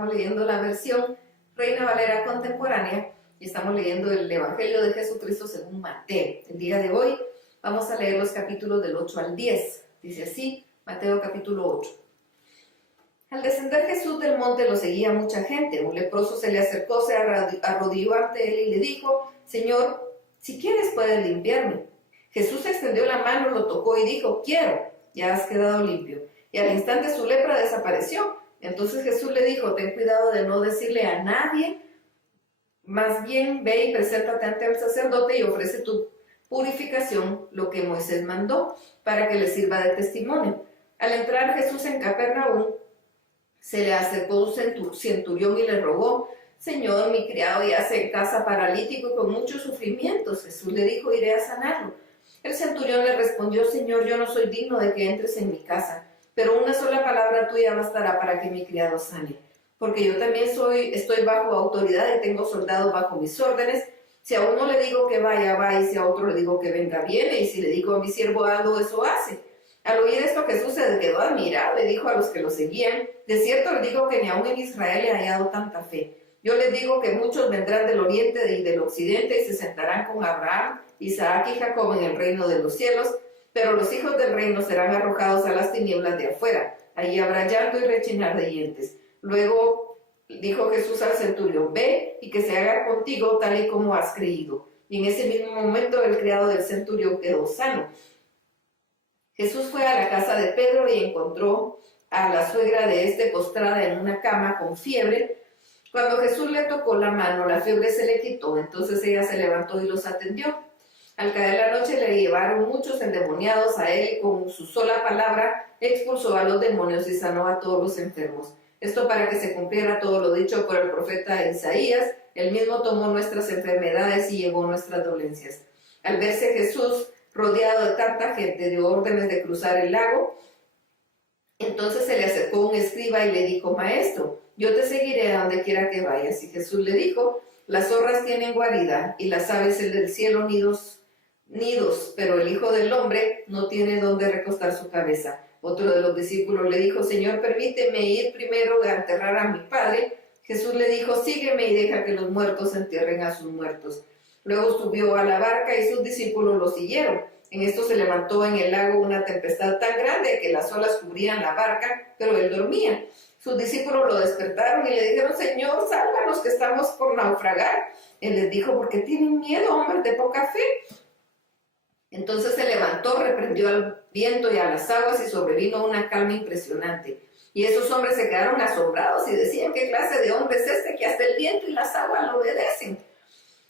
Estamos leyendo la versión Reina Valera contemporánea y estamos leyendo el Evangelio de Jesucristo según Mateo. El día de hoy vamos a leer los capítulos del 8 al 10. Dice así, Mateo capítulo 8. Al descender Jesús del monte lo seguía mucha gente. Un leproso se le acercó, se arrodilló ante él y le dijo: Señor, si quieres puedes limpiarme. Jesús extendió la mano, lo tocó y dijo: quiero, ya has quedado limpio. Y al instante su lepra desapareció. Entonces Jesús le dijo: ten cuidado de no decirle a nadie, más bien ve y preséntate ante el sacerdote y ofrece tu purificación, lo que Moisés mandó, para que le sirva de testimonio. Al entrar Jesús en Capernaum, se le acercó un centurión y le rogó: Señor, mi criado yace en casa paralítico y con muchos sufrimientos. Jesús le dijo: iré a sanarlo. El centurión le respondió: Señor, yo no soy digno de que entres en mi casa, pero una sola palabra tuya bastará para que mi criado sane. Porque yo también estoy bajo autoridad y tengo soldados bajo mis órdenes. Si a uno le digo que vaya, va, y si a otro le digo que venga, viene, y si le digo a mi siervo algo, eso hace. Al oír esto, Jesús se quedó admirado y dijo a los que lo seguían: de cierto les digo que ni aun en Israel he hallado tanta fe. Yo les digo que muchos vendrán del oriente y del occidente y se sentarán con Abraham, Isaac y Jacob en el reino de los cielos, pero los hijos del reino serán arrojados a las tinieblas de afuera. Allí habrá llanto y rechinar de dientes. Luego dijo Jesús al centurión: ve y que se haga contigo tal y como has creído. Y en ese mismo momento el criado del centurión quedó sano. Jesús fue a la casa de Pedro y encontró a la suegra de este postrada en una cama con fiebre. Cuando Jesús le tocó la mano, la fiebre se le quitó. Entonces ella se levantó y los atendió. Al caer la noche le llevaron muchos endemoniados a él y con su sola palabra expulsó a los demonios y sanó a todos los enfermos. Esto para que se cumpliera todo lo dicho por el profeta Isaías: él mismo tomó nuestras enfermedades y llevó nuestras dolencias. Al verse Jesús rodeado de tanta gente, dio órdenes de cruzar el lago. Entonces se le acercó un escriba y le dijo: Maestro, yo te seguiré a donde quiera que vayas. Y Jesús le dijo: las zorras tienen guarida y las aves del cielo nidos, pero el Hijo del Hombre no tiene donde recostar su cabeza. Otro de los discípulos le dijo: Señor, permíteme ir primero a enterrar a mi padre. Jesús le dijo: sígueme y deja que los muertos entierren a sus muertos. Luego subió a la barca y sus discípulos lo siguieron. En esto se levantó en el lago una tempestad tan grande que las olas cubrían la barca, pero él dormía. Sus discípulos lo despertaron y le dijeron: Señor, sálvanos que estamos por naufragar. Él les dijo: ¿por qué tienen miedo, hombres de poca fe? Entonces se levantó, reprendió al viento y a las aguas y sobrevino una calma impresionante. Y esos hombres se quedaron asombrados y decían: ¿qué clase de hombre es este que hasta el viento y las aguas lo obedecen?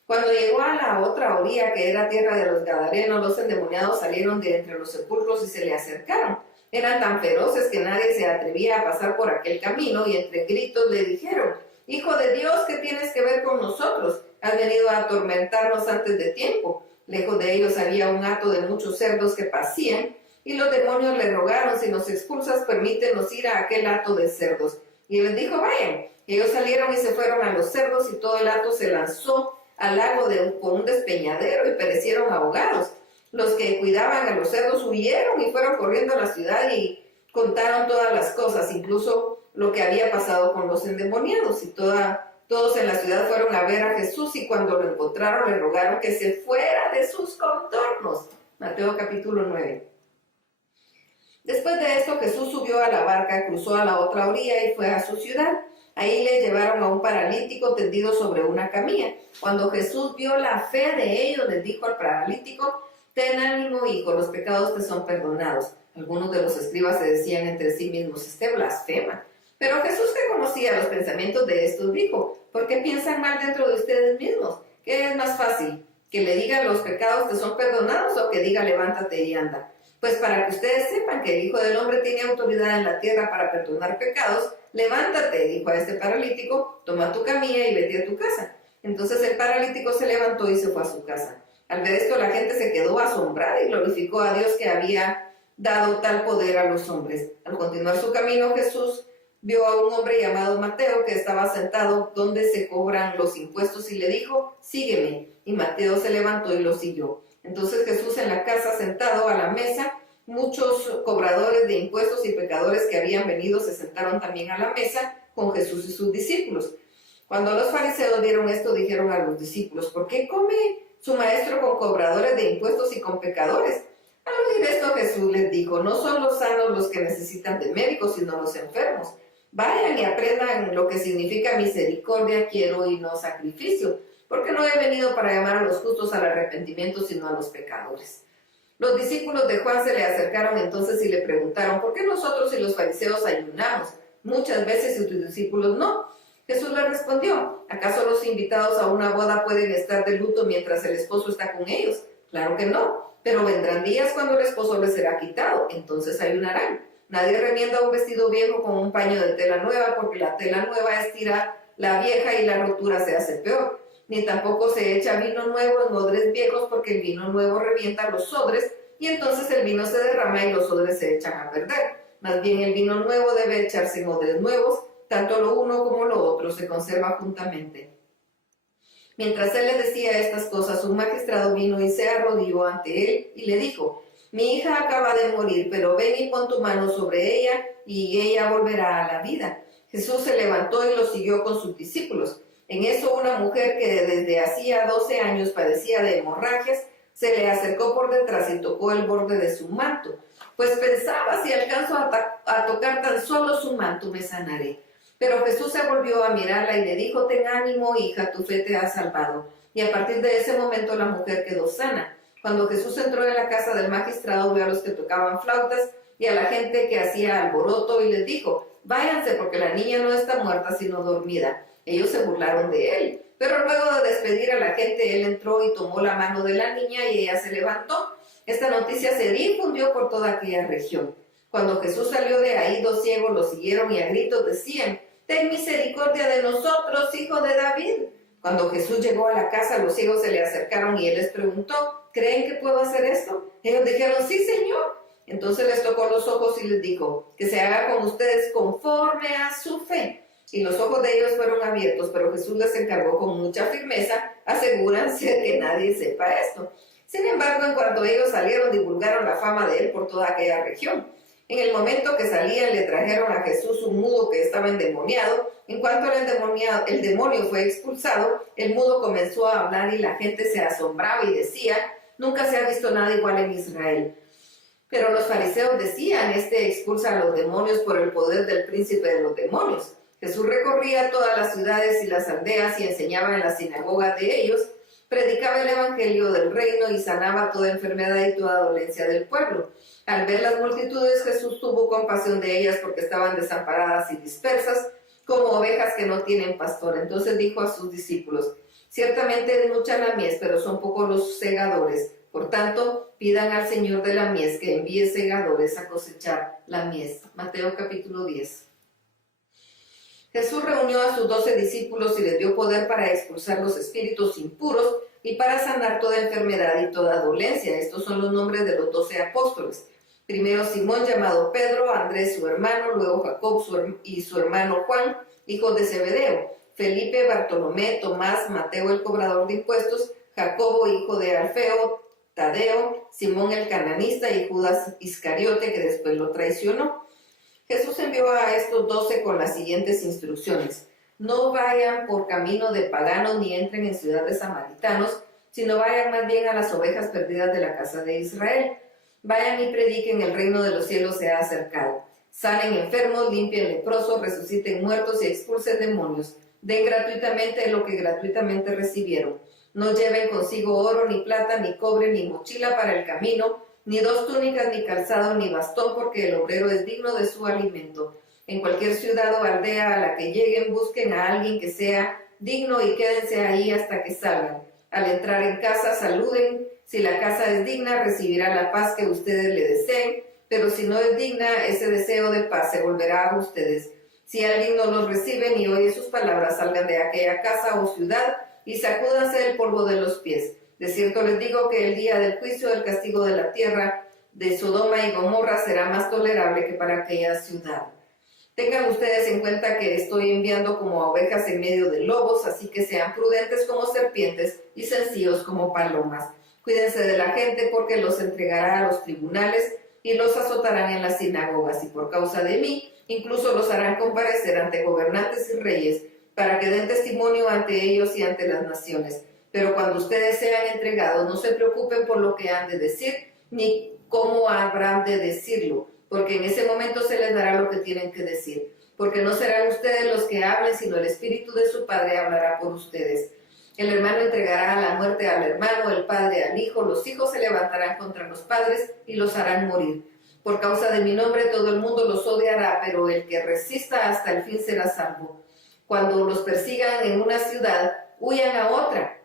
Cuando llegó a la otra orilla, que era tierra de los Gadarenos, los endemoniados salieron de entre los sepulcros y se le acercaron. Eran tan feroces que nadie se atrevía a pasar por aquel camino, y entre gritos le dijeron: Hijo de Dios, ¿qué tienes que ver con nosotros? Has venido a atormentarnos antes de tiempo. Lejos de ellos había un hato de muchos cerdos que pacían, y los demonios le rogaron: si nos expulsas, permítenos ir a aquel hato de cerdos. Y él les dijo: vayan. Ellos salieron y se fueron a los cerdos, y todo el hato se lanzó al lago con un despeñadero y perecieron ahogados. Los que cuidaban a los cerdos huyeron y fueron corriendo a la ciudad y contaron todas las cosas, incluso lo que había pasado con los endemoniados. Y todos en la ciudad fueron a ver a Jesús, y cuando lo encontraron le rogaron que se fuera de sus contornos. Mateo capítulo 9. Después de esto, Jesús subió a la barca, cruzó a la otra orilla y fue a su ciudad. Ahí le llevaron a un paralítico tendido sobre una camilla. Cuando Jesús vio la fe de ellos, les dijo al paralítico: ten ánimo, hijo, los pecados te son perdonados. Algunos de los escribas se decían entre sí mismos: este blasfema. Pero Jesús, que conocía los pensamientos de estos, dijo: ¿por qué piensan mal dentro de ustedes mismos? ¿Qué es más fácil? ¿Que le diga los pecados te son perdonados, o que diga levántate y anda? Pues para que ustedes sepan que el Hijo del Hombre tiene autoridad en la tierra para perdonar pecados, levántate, dijo a este paralítico, toma tu camilla y vete a tu casa. Entonces el paralítico se levantó y se fue a su casa. Al ver esto, la gente se quedó asombrada y glorificó a Dios, que había dado tal poder a los hombres. Al continuar su camino, Jesús vio a un hombre llamado Mateo, que estaba sentado donde se cobran los impuestos, y le dijo: sígueme. Y Mateo se levantó y lo siguió. Entonces Jesús, en la casa, sentado a la mesa, muchos cobradores de impuestos y pecadores que habían venido se sentaron también a la mesa, con Jesús y sus discípulos. Cuando los fariseos vieron esto, dijeron a los discípulos: ¿por qué come su maestro con cobradores de impuestos y con pecadores? Al oír esto, Jesús les dijo: no son los sanos los que necesitan de médicos, sino los enfermos. Vayan y aprendan lo que significa misericordia quiero y no sacrificio, porque no he venido para llamar a los justos al arrepentimiento, sino a los pecadores. Los discípulos de Juan se le acercaron entonces y le preguntaron: ¿por qué nosotros y los fariseos ayunamos muchas veces y tus discípulos no? Jesús les respondió: ¿acaso los invitados a una boda pueden estar de luto mientras el esposo está con ellos? Claro que no, pero vendrán días cuando el esposo les será quitado, entonces ayunarán. Nadie remienda un vestido viejo con un paño de tela nueva, porque la tela nueva estira la vieja y la rotura se hace peor. Ni tampoco se echa vino nuevo en odres viejos, porque el vino nuevo revienta los odres, y entonces el vino se derrama y los odres se echan a perder. Más bien el vino nuevo debe echarse en odres nuevos, tanto lo uno como lo otro se conserva juntamente. Mientras él le decía estas cosas, un magistrado vino y se arrodilló ante él y le dijo: mi hija acaba de morir, pero ven y pon tu mano sobre ella y ella volverá a la vida. Jesús se levantó y lo siguió con sus discípulos. En eso una mujer que desde hacía 12 años padecía de hemorragias se le acercó por detrás y tocó el borde de su manto, pues pensaba: si alcanzo a tocar tan solo su manto me sanaré. Pero Jesús se volvió a mirarla y le dijo: ten ánimo, hija, tu fe te ha salvado. Y a partir de ese momento la mujer quedó sana. Cuando Jesús entró en la casa del magistrado, vio a los que tocaban flautas y a la gente que hacía alboroto y les dijo: váyanse, porque la niña no está muerta sino dormida. Ellos se burlaron de él, pero luego de despedir a la gente, él entró y tomó la mano de la niña y ella se levantó. Esta noticia se difundió por toda aquella región. Cuando Jesús salió de ahí, 2 ciegos lo siguieron y a gritos decían: ten misericordia de nosotros, hijo de David. Cuando Jesús llegó a la casa, los ciegos se le acercaron y él les preguntó: ¿creen que puedo hacer esto? Ellos dijeron: sí, Señor. Entonces les tocó los ojos y les dijo: que se haga con ustedes conforme a su fe. Y los ojos de ellos fueron abiertos, pero Jesús les encargó con mucha firmeza: asegúrense de que nadie sepa esto. Sin embargo, en cuanto ellos salieron, divulgaron la fama de él por toda aquella región. En el momento que salían, le trajeron a Jesús un mudo que estaba endemoniado. En cuanto el demonio fue expulsado, el mudo comenzó a hablar y la gente se asombraba y decía: nunca se ha visto nada igual en Israel. Pero los fariseos decían: este expulsa a los demonios por el poder del príncipe de los demonios. Jesús recorría todas las ciudades y las aldeas y enseñaba en las sinagogas de ellos, predicaba el evangelio del reino y sanaba toda enfermedad y toda dolencia del pueblo. Al ver las multitudes, Jesús tuvo compasión de ellas, porque estaban desamparadas y dispersas, como ovejas que no tienen pastor. Entonces dijo a sus discípulos: ciertamente es mucha la mies, pero son pocos los segadores. Por tanto, pidan al Señor de la mies que envíe segadores a cosechar la mies. Mateo capítulo 10. Jesús reunió a sus 12 discípulos y les dio poder para expulsar los espíritus impuros y para sanar toda enfermedad y toda dolencia. Estos son los nombres de los 12 apóstoles. Primero Simón, llamado Pedro; Andrés su hermano; luego Jacob y su hermano Juan, hijos de Zebedeo; Felipe, Bartolomé, Tomás, Mateo el cobrador de impuestos, Jacobo, hijo de Alfeo, Tadeo, Simón el cananista y Judas Iscariote, que después lo traicionó. Jesús envió a estos 12 con las siguientes instrucciones: no vayan por camino de paganos ni entren en ciudad de samaritanos, sino vayan más bien a las ovejas perdidas de la casa de Israel. Vayan y prediquen: el reino de los cielos se ha acercado. Sanen enfermos, limpien leprosos, resuciten muertos y expulsen demonios. Den gratuitamente lo que gratuitamente recibieron. No lleven consigo oro, ni plata, ni cobre, ni mochila para el camino, ni 2 túnicas, ni calzado, ni bastón, porque el obrero es digno de su alimento. En cualquier ciudad o aldea a la que lleguen, busquen a alguien que sea digno y quédense ahí hasta que salgan. Al entrar en casa, saluden. Si la casa es digna, recibirá la paz que ustedes le deseen, pero si no es digna, ese deseo de paz se volverá a ustedes. Si alguien no los recibe ni oye sus palabras, salgan de aquella casa o ciudad y sacúdanse el polvo de los pies. De cierto les digo que el día del juicio, el castigo de la tierra de Sodoma y Gomorra será más tolerable que para aquella ciudad. Tengan ustedes en cuenta que estoy enviando como a ovejas en medio de lobos, así que sean prudentes como serpientes y sencillos como palomas. Cuídense de la gente, porque los entregará a los tribunales y los azotarán en las sinagogas, y por causa de mí, incluso los harán comparecer ante gobernantes y reyes, para que den testimonio ante ellos y ante las naciones. Pero cuando ustedes sean entregados, no se preocupen por lo que han de decir, ni cómo habrán de decirlo, porque en ese momento se les dará lo que tienen que decir. Porque no serán ustedes los que hablen, sino el Espíritu de su Padre hablará por ustedes. El hermano entregará a la muerte al hermano, el padre al hijo, los hijos se levantarán contra los padres y los harán morir. Por causa de mi nombre todo el mundo los odiará, pero el que resista hasta el fin será salvo. Cuando los persigan en una ciudad, huyan a otra,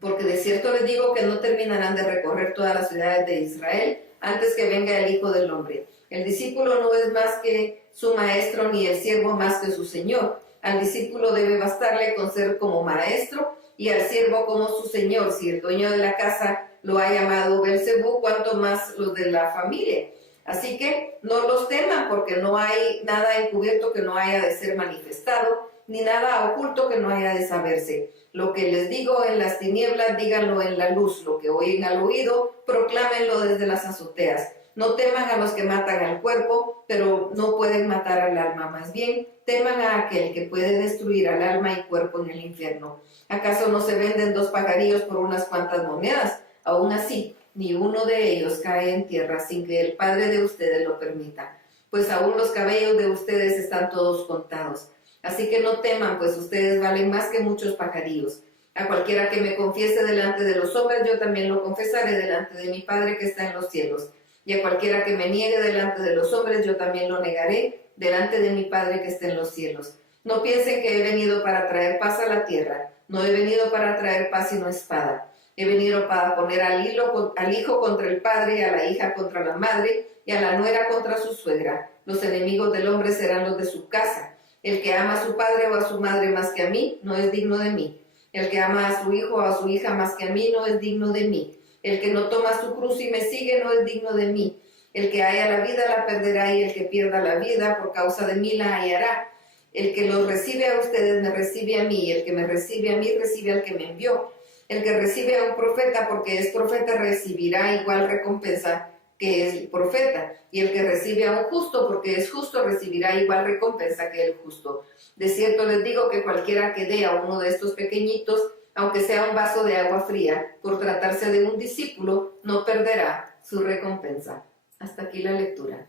porque de cierto les digo que no terminarán de recorrer todas las ciudades de Israel antes que venga el Hijo del Hombre. El discípulo no es más que su maestro, ni el siervo más que su señor. Al discípulo debe bastarle con ser como maestro, y al siervo como su señor. Si el dueño de la casa lo ha llamado Belcebú, cuanto más los de la familia. Así que no los teman, porque no hay nada encubierto que no haya de ser manifestado, ni nada oculto que no haya de saberse. Lo que les digo en las tinieblas, díganlo en la luz. Lo que oyen al oído, proclámenlo desde las azoteas. No teman a los que matan al cuerpo, pero no pueden matar al alma. Más bien, teman a aquel que puede destruir al alma y cuerpo en el infierno. ¿Acaso no se venden 2 pajarillos por unas cuantas monedas? Aún así, ni uno de ellos cae en tierra sin que el Padre de ustedes lo permita. Pues aún los cabellos de ustedes están todos contados. Así que no teman, pues ustedes valen más que muchos pajarillos. A cualquiera que me confiese delante de los hombres, yo también lo confesaré delante de mi Padre que está en los cielos. Y a cualquiera que me niegue delante de los hombres, yo también lo negaré delante de mi Padre que está en los cielos. No piensen que he venido para traer paz a la tierra. No he venido para traer paz sino espada. He venido para poner al hijo contra el padre, a la hija contra la madre, y a la nuera contra su suegra. Los enemigos del hombre serán los de su casa. El que ama a su padre o a su madre más que a mí, no es digno de mí. El que ama a su hijo o a su hija más que a mí, no es digno de mí. El que no toma su cruz y me sigue, no es digno de mí. El que haya la vida la perderá, y el que pierda la vida por causa de mí la hallará. El que los recibe a ustedes me recibe a mí, y el que me recibe a mí recibe al que me envió. El que recibe a un profeta porque es profeta recibirá igual recompensa que es profeta, y el que recibe a un justo porque es justo recibirá igual recompensa que el justo. De cierto les digo que cualquiera que dé a uno de estos pequeñitos, aunque sea un vaso de agua fría, por tratarse de un discípulo, no perderá su recompensa. Hasta aquí la lectura.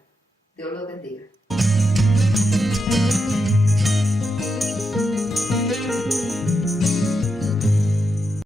Dios los bendiga.